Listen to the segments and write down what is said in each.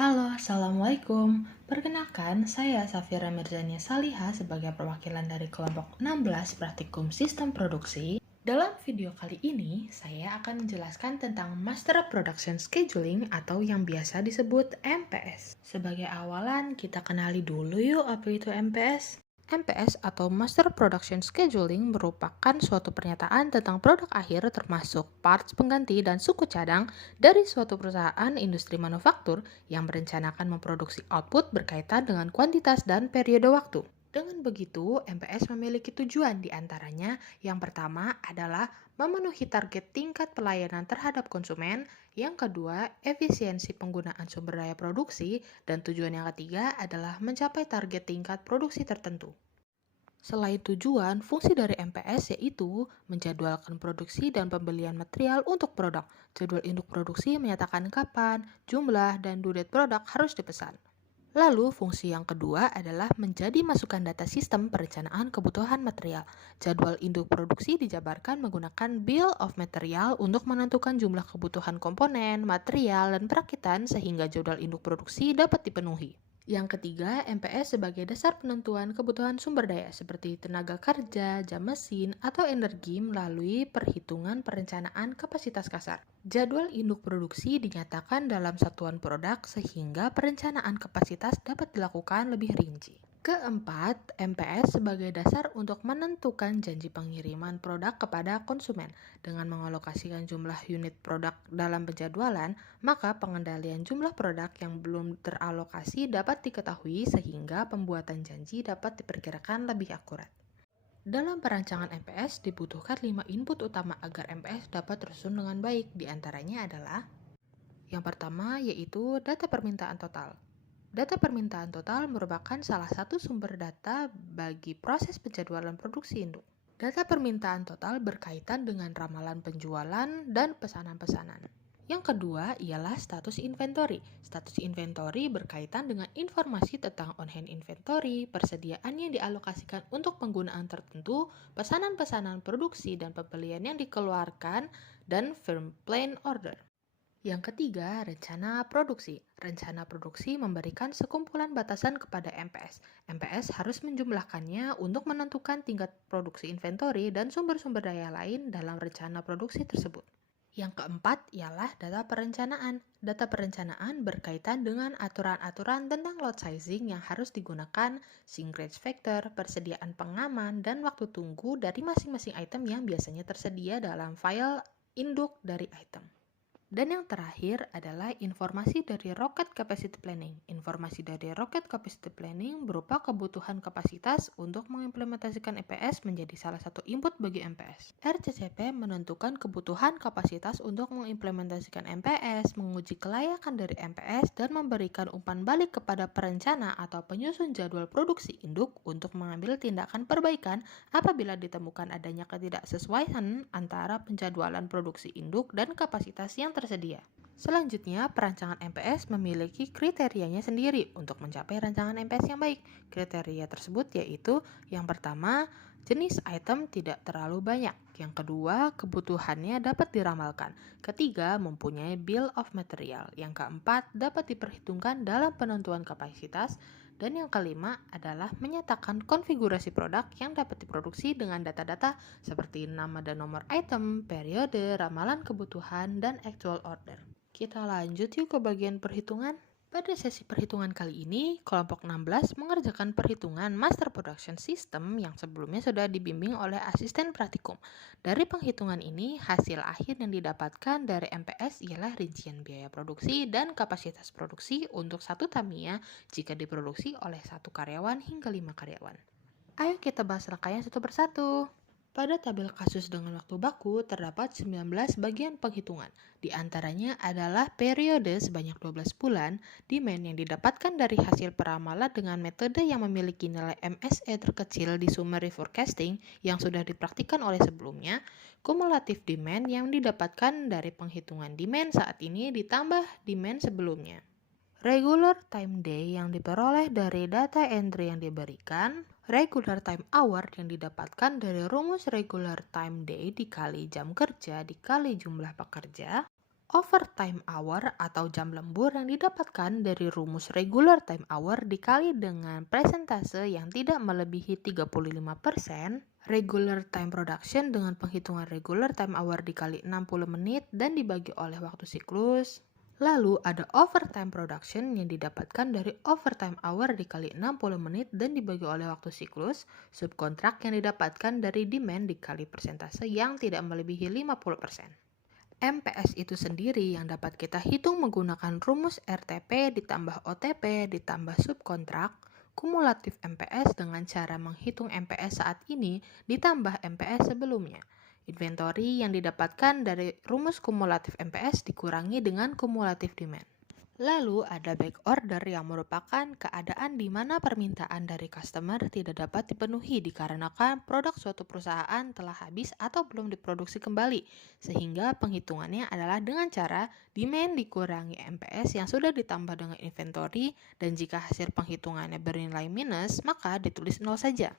Halo, Assalamualaikum. Perkenalkan, saya Safira Mirzania Saliha sebagai perwakilan dari kelompok 16 Praktikum Sistem Produksi. Dalam video kali ini, saya akan menjelaskan tentang Master Production Scheduling atau yang biasa disebut MPS. Sebagai awalan, kita kenali dulu yuk apa itu MPS. MPS atau Master Production Scheduling merupakan suatu pernyataan tentang produk akhir termasuk parts pengganti dan suku cadang dari suatu perusahaan industri manufaktur yang merencanakan memproduksi output berkaitan dengan kuantitas dan periode waktu. Dengan begitu, MPS memiliki tujuan diantaranya yang pertama adalah memenuhi target tingkat pelayanan terhadap konsumen, yang kedua efisiensi penggunaan sumber daya produksi, dan tujuan yang ketiga adalah mencapai target tingkat produksi tertentu. Selain tujuan, fungsi dari MPS yaitu menjadwalkan produksi dan pembelian material untuk produk. Jadwal induk produksi menyatakan kapan, jumlah, dan due date produk harus dipesan. Lalu, fungsi yang kedua adalah menjadi masukan data sistem perencanaan kebutuhan material. Jadwal induk produksi dijabarkan menggunakan Bill of Material untuk menentukan jumlah kebutuhan komponen, material, dan perakitan sehingga jadwal induk produksi dapat dipenuhi. Yang ketiga, MPS sebagai dasar penentuan kebutuhan sumber daya seperti tenaga kerja, jam mesin, atau energi melalui perhitungan perencanaan kapasitas kasar. Jadwal induk produksi dinyatakan dalam satuan produk sehingga perencanaan kapasitas dapat dilakukan lebih rinci. Keempat, MPS sebagai dasar untuk menentukan janji pengiriman produk kepada konsumen. Dengan mengalokasikan jumlah unit produk dalam penjadwalan, maka pengendalian jumlah produk yang belum teralokasi dapat diketahui sehingga pembuatan janji dapat diperkirakan lebih akurat. Dalam perancangan MPS dibutuhkan 5 input utama agar MPS dapat tersusun dengan baik. Di antaranya adalah yang pertama yaitu data permintaan total. Data permintaan total merupakan salah satu sumber data bagi proses penjadwalan produksi induk. Data permintaan total berkaitan dengan ramalan penjualan dan pesanan-pesanan. Yang kedua ialah status inventory. Status inventory berkaitan dengan informasi tentang on-hand inventory, persediaan yang dialokasikan untuk penggunaan tertentu, pesanan-pesanan produksi dan pembelian yang dikeluarkan, dan firm plan order. Yang ketiga, rencana produksi. Rencana produksi memberikan sekumpulan batasan kepada MPS. MPS harus menjumlahkannya untuk menentukan tingkat produksi inventory dan sumber-sumber daya lain dalam rencana produksi tersebut. Yang keempat ialah data perencanaan. Data perencanaan berkaitan dengan aturan-aturan tentang lot sizing yang harus digunakan, shrinkage factor, persediaan pengaman, dan waktu tunggu dari masing-masing item yang biasanya tersedia dalam file induk dari item. Dan yang terakhir adalah informasi dari Rocket Capacity Planning. Informasi dari Rocket Capacity Planning berupa kebutuhan kapasitas untuk mengimplementasikan MPS menjadi salah satu input bagi MPS. RCCP menentukan kebutuhan kapasitas untuk mengimplementasikan MPS, menguji kelayakan dari MPS, dan memberikan umpan balik kepada perencana atau penyusun jadwal produksi induk untuk mengambil tindakan perbaikan apabila ditemukan adanya ketidaksesuaian antara penjadwalan produksi induk dan kapasitas yang tersedia. Selanjutnya, perancangan MPS memiliki kriterianya sendiri untuk mencapai rancangan MPS yang baik. Kriteria tersebut yaitu yang pertama, jenis item tidak terlalu banyak. Yang kedua, kebutuhannya dapat diramalkan. Ketiga, mempunyai bill of material. Yang keempat, dapat diperhitungkan dalam penentuan kapasitas. Dan yang kelima adalah menyatakan konfigurasi produk yang dapat diproduksi dengan data-data seperti nama dan nomor item, periode, ramalan kebutuhan, dan actual order. Kita lanjut yuk ke bagian perhitungan. Pada sesi perhitungan kali ini, kelompok 16 mengerjakan perhitungan Master Production System yang sebelumnya sudah dibimbing oleh asisten praktikum. Dari penghitungan ini, hasil akhir yang didapatkan dari MPS ialah rincian biaya produksi dan kapasitas produksi untuk satu Tamiya jika diproduksi oleh satu karyawan hingga 5 karyawan. Ayo kita bahas rangkaian satu persatu. Pada tabel kasus dengan waktu baku terdapat 19 bagian penghitungan. Di antaranya adalah periode sebanyak 12 bulan, demand yang didapatkan dari hasil peramalan dengan metode yang memiliki nilai MSE terkecil di summary forecasting yang sudah dipraktikkan oleh sebelumnya, kumulatif demand yang didapatkan dari penghitungan demand saat ini ditambah demand sebelumnya. Regular time day yang diperoleh dari data entry yang diberikan, regular time hour yang didapatkan dari rumus regular time day dikali jam kerja dikali jumlah pekerja, overtime hour atau jam lembur yang didapatkan dari rumus regular time hour dikali dengan persentase yang tidak melebihi 35%, regular time production dengan penghitungan regular time hour dikali 60 menit dan dibagi oleh waktu siklus. Lalu ada overtime production yang didapatkan dari overtime hour dikali 60 menit dan dibagi oleh waktu siklus, subkontrak yang didapatkan dari demand dikali persentase yang tidak melebihi 50%. MPS itu sendiri yang dapat kita hitung menggunakan rumus RTP ditambah OTP ditambah subkontrak, kumulatif MPS dengan cara menghitung MPS saat ini ditambah MPS sebelumnya. Inventory yang didapatkan dari rumus kumulatif MPS dikurangi dengan kumulatif demand. Lalu ada back order yang merupakan keadaan di mana permintaan dari customer tidak dapat dipenuhi dikarenakan produk suatu perusahaan telah habis atau belum diproduksi kembali, sehingga penghitungannya adalah dengan cara demand dikurangi MPS yang sudah ditambah dengan inventory, dan jika hasil penghitungannya bernilai minus, maka ditulis 0 saja.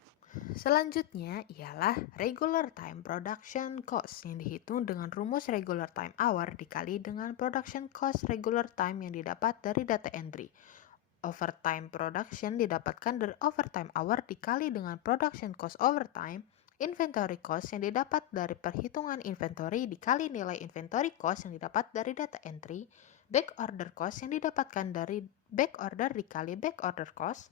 Selanjutnya ialah regular time production cost yang dihitung dengan rumus regular time hour dikali dengan production cost regular time yang didapat dari data entry. Overtime production didapatkan dari overtime hour dikali dengan production cost overtime, inventory cost yang didapat dari perhitungan inventory dikali nilai inventory cost yang didapat dari data entry, back order cost yang didapatkan dari back order dikali back order cost.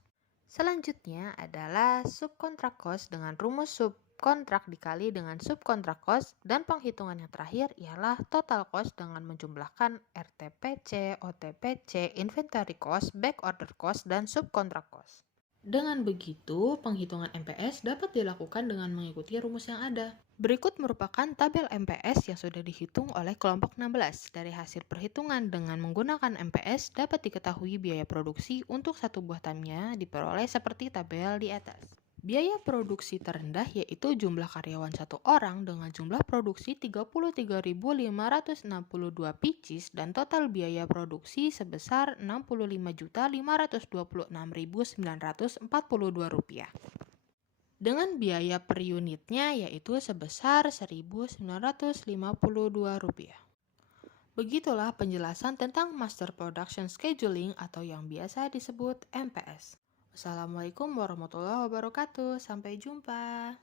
Selanjutnya adalah subkontrak cost dengan rumus subkontrak dikali dengan subkontrak cost, dan penghitungan yang terakhir ialah total cost dengan menjumlahkan RTPC, OTPC, inventory cost, back order cost, dan subkontrak cost. Dengan begitu, penghitungan MPS dapat dilakukan dengan mengikuti rumus yang ada. Berikut merupakan tabel MPS yang sudah dihitung oleh kelompok 16. Dari hasil perhitungan dengan menggunakan MPS dapat diketahui biaya produksi untuk satu buah tamnya diperoleh seperti tabel di atas. Biaya produksi terendah yaitu jumlah karyawan satu orang dengan jumlah produksi 33.562 pieces dan total biaya produksi sebesar Rp65.526.942. Dengan biaya per unitnya yaitu sebesar Rp1.952. Begitulah penjelasan tentang Master Production Scheduling atau yang biasa disebut MPS. Wassalamualaikum warahmatullahi wabarakatuh. Sampai jumpa.